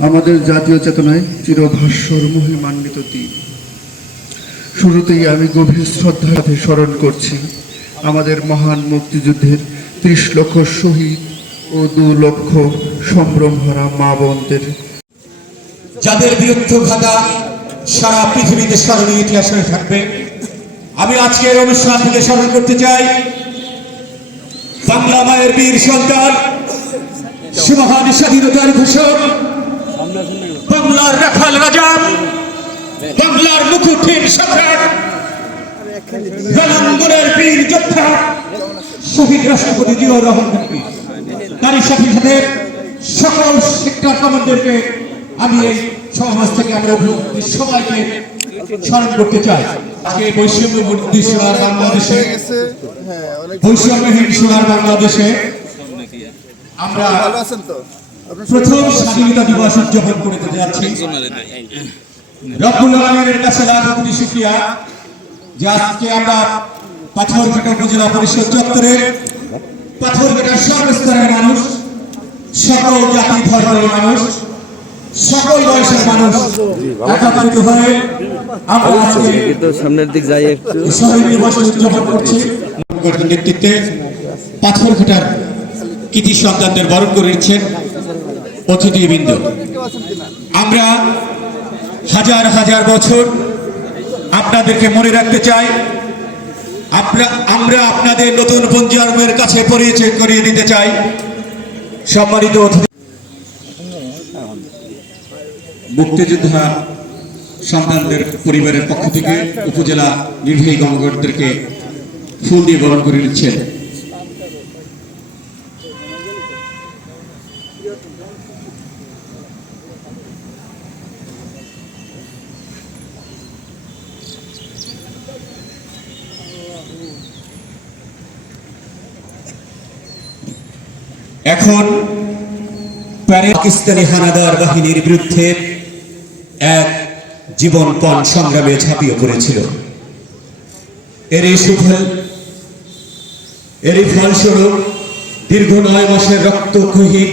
আমাদের জাতীয় চেতনায় চিরভাস্বর মহিমান্বিত দিন। শুরুতেই আমি গভীর শ্রদ্ধার সাথে স্মরণ করছি আমাদের মহান মুক্তিযুদ্ধের ৩০ লক্ষ শহীদ ও ২ লক্ষ সম্ভ্রমহারা মা বোনদের, যাদের বীরত্বগাথা সারা পৃথিবীতে স্মরণীয় ইতিহাস হয়ে থাকবে। আমি আজকের অনুষ্ঠান থেকে স্মরণ করতে চাই বাংলা মায়ের বীর সন্তান, সুমহান স্বাধীনতার ঘোষক, বাংলার রাখাল রাজা, বাংলার মুকুটের সম্রাট, রণাঙ্গনের বীর যোদ্ধা শহীদ রাষ্ট্রপতি জিয়াউর রহমানকে, তারই সাথে সাথে সকল সেক্টর কমান্ডারকে আমি এই সমাজ থেকে আমরা সবাইকে স্মরণ করতে চাই। আজকে বৈষম্যহীন সোনার বাংলাদেশে, বৈষম্যহীন সোনার বাংলাদেশে আমরা প্রথম স্বাধীনতা দিবস উদযাপন করতে যাচ্ছি। রব্বুল আলামিনের কাছে লাখ কোটি শুকরিয়া যে আজকে আমরা পাথরঘাটা উপজেলা পরিষদ চত্বরে পাথরঘাটার সর্বস্তরের মানুষ, সকল জাতি ধর্মের মানুষ, সকল বয়সের মানুষ একত্রিত হয়ে আমরা আজকে সামনের দিক যাই একটু শহীদ দিবস উদযাপন করছি। নেতৃত্বে পাথরঘাটার কৃতি সন্তানদের বরণ করে নিচ্ছেন অতিথিবৃন্দ। আমরা হাজার হাজার বছর আপনাদেরকে মনে রাখতে চাই। আমরা আপনাদের নতুন প্রজন্মের কাছে পরিচয় করিয়ে দিতে চাই। সম্মানিত অতিথি, মুক্তিযোদ্ধা সন্তানদের পরিবারের পক্ষ থেকে উপজেলা নির্বাহী কর্মকর্তাদেরকে ফুল দিয়ে বরণ করে নিচ্ছেন। এখন পাকিস্তানি হানাদার বাহিনীর বিরুদ্ধে এক জীবনপণ সংগ্রামে ঝাঁপিয়ে পড়েছিল। এরই ফলস্বরূপ দীর্ঘ ৯ মাসের রক্তক্ষয়ী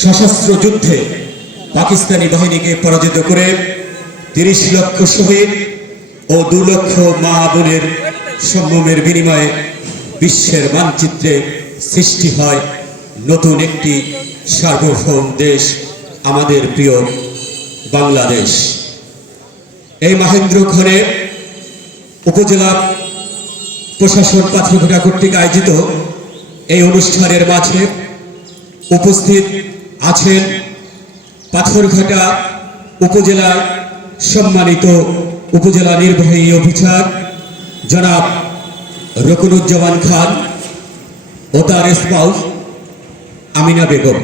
সশস্ত্র যুদ্ধে পাকিস্তানি বাহিনীকে পরাজিত করে ৩০ লক্ষ শহীদ ও ২ লক্ষ মা বোনের সম্ভ্রমের বিনিময়ে বিশ্বের মানচিত্রে সৃষ্টি হয় নতুন একটি সার্বভৌম দেশ, আমাদের প্রিয় বাংলাদেশ। এই মহেন্দ্রক্ষণে উপজেলা প্রশাসন পাথরঘাটা কর্তৃক আয়োজিত এই অনুষ্ঠানের মাঝে উপস্থিত আছেন পাথরঘাটা উপজেলার সম্মানিত উপজেলা নির্বাহী অফিসার জনাব রকুনুজ্জামান খান ও তার স্পাউস আমিনা বেগম।